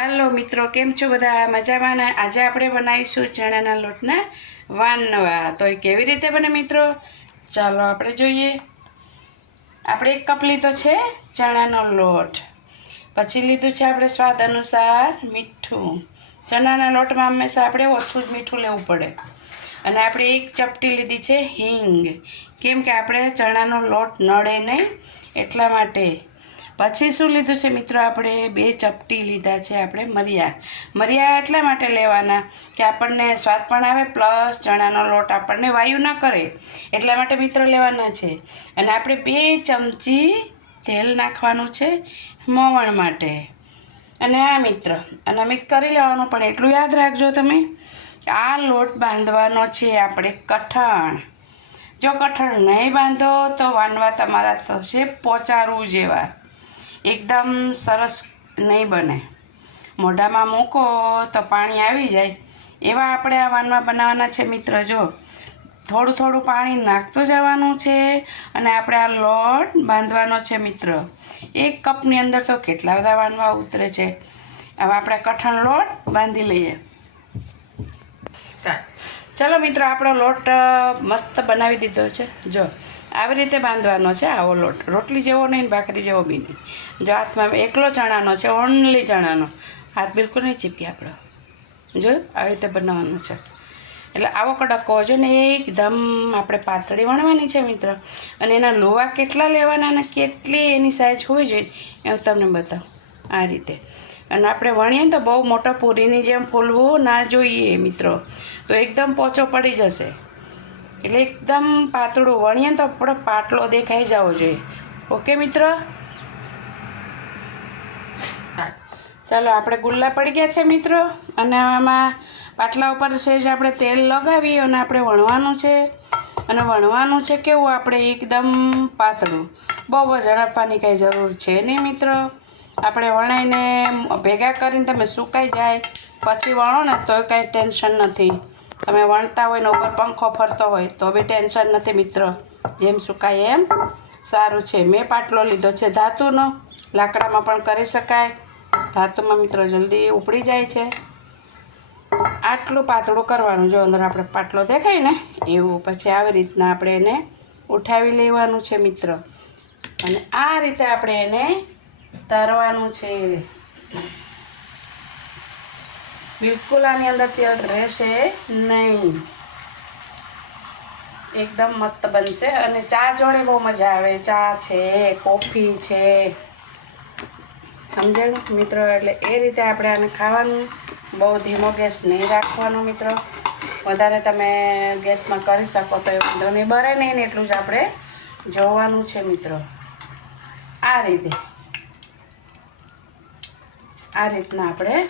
હાલો મિત્રો, કેમ છો બધા? મજામાં ને? આજે આપણે બનાવીશું ચણાના લોટના વાનવા. તો એ કેવી રીતે બને મિત્રો? ચાલો આપણે જોઈએ. આપણે એક કપ લીધો છે ચણાનો લોટ. પછી લીધું છે આપણે સ્વાદ અનુસાર મીઠું. ચણાના લોટમાં હંમેશા આપણે ઓછું જ મીઠું લેવું પડે. અને આપણે એક ચપટી લીધી છે હિંગ. કેમ કે આપણે ચણાનો લોટ નડે નહીં એટલા માટે પછી શું લીધું છે મિત્રો આપણે? બે ચપટી લીધા છે આપણે મરિયા. મરિયા એટલા માટે લેવાના કે આપણને સ્વાદ પણ આવે, પ્લસ ચણાનો લોટ આપણને વાયુ ન કરે એટલા માટે મિત્રો લેવાના છે. અને આપણે બે ચમચી તેલ નાખવાનું છે મોવણ માટે. અને આ મિત્ર, અને મિક્સ કરી લેવાનું, પણ એટલું યાદ રાખજો તમે આ લોટ બાંધવાનો છે આપણે કઠણ. જો કઠણ નહીં બાંધો તો વાનવા તમારા થશે પોચારું જેવા. એકદમ સરસ નહીં બને. મોઢામાં મૂકો તો પાણી આવી જાય. એવા આપણે આ વાનવા બનાવવાના છે મિત્ર જો. થોડું થોડું પાણી નાખતું જવાનું છે અને આપણે આ લોટ બાંધવાનો છે મિત્ર. એક કપની અંદર તો કેટલા બધા વાનવા ઉતરે છે. હવે આપણે કઠણ લોટ બાંધી લઈએ. ચાલો. મિત્રો આપણો લોટ મસ્ત બનાવી દીધો છે. જો. આવી રીતે બાંધવાનો છે આવો લોટ. રોટલી જેવો નહીં ભાખરી જેવો બી નહીં. જો હાથમાં એકલો ચણાનો છે ઓનલી ચણાનો. હાથ બિલકુલ નહીં ચીપકી આપણો. જો, આવી રીતે બનાવવાનો છે. એટલે આવો કડક હોવો જોઈએ ને એકદમ આપણે પાતળી વણવાની છે મિત્રો. અને એના લોવા કેટલા લેવાના અને કેટલી એની સાઇઝ હોવી જોઈએ એ હું તમને બતાવું. આ રીતે. અને આપણે વણીએ ને તો બહુ મોટો પૂરીની જેમ ફૂલવું ના જોઈએ, મિત્રો. તો એકદમ પોચો પડી જશે. એટલે એકદમ પાતળું વણીએ તો આપણો પાટલો દેખાઈ જવો જોઈએ. ઓકે મિત્ર? ચાલો આપણે ગુલ્લા પડી ગયા છે મિત્રો. અને આમાં પાટલા ઉપર સહેજ આપણે તેલ લગાવી અને આપણે વણવાનું છે. અને વણવાનું છે કેવું? આપણે એકદમ પાતળું. બહુ જ ઝડપવાની કાંઈ જરૂર છે નહીં મિત્રો? આપણે વણાઈને ભેગા કરીને તમે સુકાઈ જાય. પછી વણો ને તો કાંઈ ટેન્શન નથી. તમે વણતા હોય ને ઉપર પંખો ફરતો હોય તો બી ટેન્શન નથી મિત્ર. જેમ સુકાય એમ સારું છે. મેં પાટલો લીધો છે. ધાતુનો લાકડામાં પણ કરી શકાય. ધાતુમાં મિત્રો જલ્દી ઉપડી જાય છે. આટલું પાતળું કરવાનું જો અંદર આપણે પાટલો દેખાય ને એવું પછી આવી રીતના આપણે એને ઉઠાવી લેવાનું છે મિત્ર. અને આ રીતે આપણે એને તરવાનું છે. બિલકુલ આની અંદર તેલ રહેશે નહીં. એકદમ મસ્ત બનશે અને ચા જોડે બહુ મજા આવે. ચા છે, કોફી છે. સમજણ? મિત્રો, એટલે એ રીતે આપણે આને ખાવાનું. બહુ ધીમો ગેસ નહીં રાખવાનો, મિત્રો. વધારે તમે ગેસમાં કરી શકો તો એ વાંધો નહીં. બરે નહીં ને એટલું જ આપણે જોવાનું છે, મિત્રો. આ રીતે. આ રીતના આપણે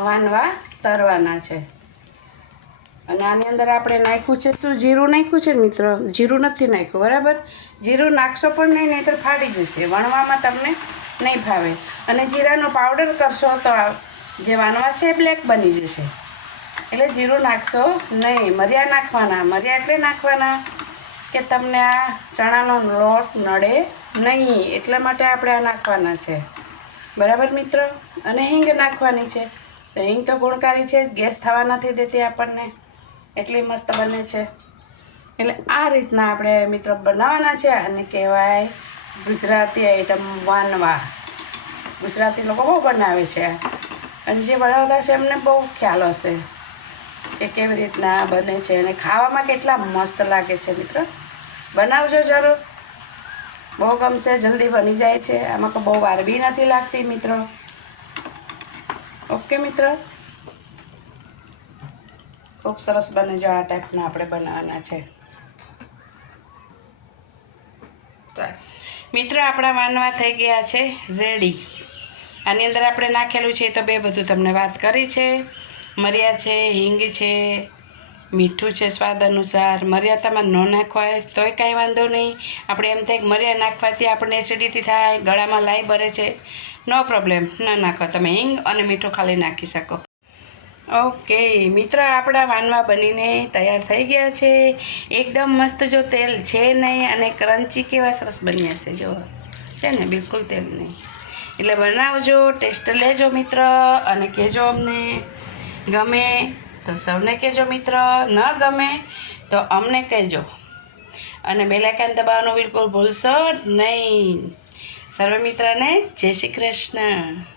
વાનવા તરવાના છે. અને આની અંદર આપણે નાખ્યું છે શું જીરું નાખ્યું છે મિત્રો? જીરું નથી નાખ્યું, બરાબર? જીરું નાખશો પણ નહીં નહીં તો ફાડી જશે. વણવામાં તમને નહીં ભાવે અને જીરાનો પાવડર કરશો તો જે વાનવા છે એ બ્લેક બની જશે. એટલે જીરું નાખશો નહીં. મરિયા નાખવાના. મરિયા એટલે નાખવાના કે તમને આ ચણાનો લોટ નડે નહીં. એટલા માટે આપણે આ નાખવાના છે. બરાબર મિત્ર? અને હિંગ નાખવાની છે. હિંગ તો ગુણકારી છે, ગેસ થવા નથી દેતી આપણને. એટલી મસ્ત બને છે. એટલે આ રીતના આપણે મિત્રો બનાવવાના છે અને કહેવાય ગુજરાતી આઈટમ વાનવા. ગુજરાતી લોકો બહુ બનાવે છે. અને જે બનાવતા છે એમને બહુ ખ્યાલ હશે કે કેવી રીતના બને છે અને ખાવામાં કેટલા મસ્ત લાગે છે મિત્રો. બનાવજો જરૂર. બહુ ગમશે, જલ્દી બની જાય છે. આમાં તો બહુ વાર બી નથી લાગતી મિત્રો. ઓકે, મિત્ર? ખૂબ સરસ બને જો આ ટાઈપના આપણે બનાવવાના છે. મિત્ર, આપણા વાનવા થઈ ગયા છે રેડી આની અંદર આપણે નાખેલું છે તો બે બધું તમને વાત કરી છે. મરિયા છે, હિંગ છે, મીઠું છે સ્વાદ અનુસાર. મરિયા તમારે ન નાખવાય તોય કાંઈ વાંધો નહીં. આપણે એમ થાય કે મરિયા નાખવાથી આપણને એસિડિટી થાય, ગળામાં લાઈ ભરે છે. નો પ્રોબ્લેમ, ના નાખો. તમે હિંગ અને મીઠું ખાલી નાખી શકો. ઓકે મિત્ર આપણા વાનવા બનીને તૈયાર થઈ ગયા છે. એકદમ મસ્ત જો તેલ છે નહીં અને ક્રન્ચી કેવા સરસ બન્યા છે જો છે ને, બિલકુલ તેલ નહીં. એટલે બનાવજો, ટેસ્ટ લેજો મિત્ર અને કહેજો અમને. ગમે તો સૌને કહેજો મિત્ર, ન ગમે તો અમને કહેજો. અને બેલાઇકન દબાવવાનું બિલકુલ ભૂલશો નહીં. સર્વ મિત્રને જય શ્રી કૃષ્ણ